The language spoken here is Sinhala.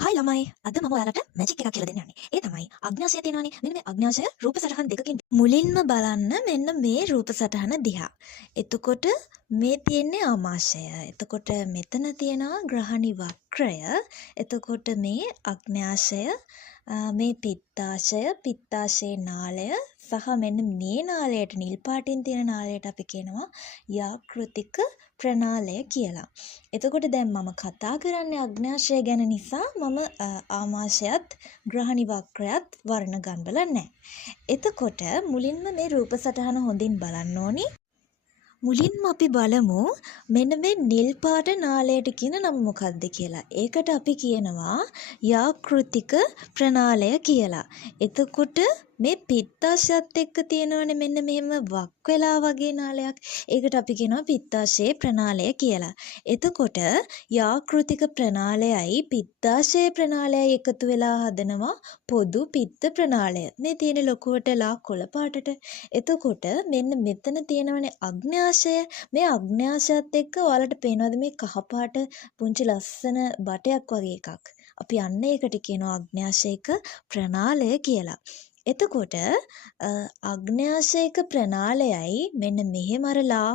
හායි ළමයි අද මම ඔයාලට මැජික් එකක් කියලා දෙන්න යන්නේ. ඒ තමයි අග්න්‍යාශය තියෙනවානේ. මෙන්න මේ අග්න්‍යාශය රූප සටහන් දෙකකින් මුලින්ම බලන්න මෙන්න මේ රූප සටහන දිහා. එතකොට මේ තියෙන්නේ ආමාශය. එතකොට මෙතන තියෙනවා ග්‍රහණි වක්‍රය. එතකොට මේ අග්න්‍යාශය මේ පිත්තාශයේ නාලය සහ මෙන්න මේ නාලයට නිල් පාටින් තියෙන නාලයට අපි කියනවා යාකෘතික ප්‍රනාලය කියලා. එතකොට දැන් මම කතා කරන්නේ අග්න්‍යාශය ගැන නිසා මම ආමාශයත් ග්‍රහණි වක්‍රයත් වර්ණ ගන්වලා නැහැ. එතකොට මුලින්ම මේ රූප සටහන හොඳින් බලන්න ඕනි. මුලින්ම අපි බලමු මෙන්න මේ නිල් පාට නාලයට කියන නම මොකක්ද කියලා. ඒකට අපි කියනවා යාකෘතික ප්‍රනාලය කියලා. එතකොට මේ පිත්තාශයත් එක්ක තියෙනවනේ මෙන්න මෙහෙම වක් වෙලා වගේ නාලයක්. ඒකට අපි කියනවා පිත්තාශයේ ප්‍රනාලය කියලා. එතකොට යාකෘතික ප්‍රනාලයයි පිත්තාශයේ ප්‍රනාලයයි එකතු වෙලා හදනවා පොදු පිත්ත ප්‍රනාලය. මේ තියෙන ලොකුවට ලා කොළ පාටට. එතකොට මෙන්න මෙතන තියෙනවනේ අග්න්‍යාශය. මේ අග්න්‍යාශයත් එක්ක ඔයාලට පේනවද මේ කහපාට පුංචි ලස්සන බටයක් වගේ එකක්. අපි අන්න ඒකට කියනවා අග්න්‍යාශයක ප්‍රනාලය කියලා. එතකොට අග්න්‍යාශයක ප්‍රනාලයයි මෙන්න මෙහෙම අර ලා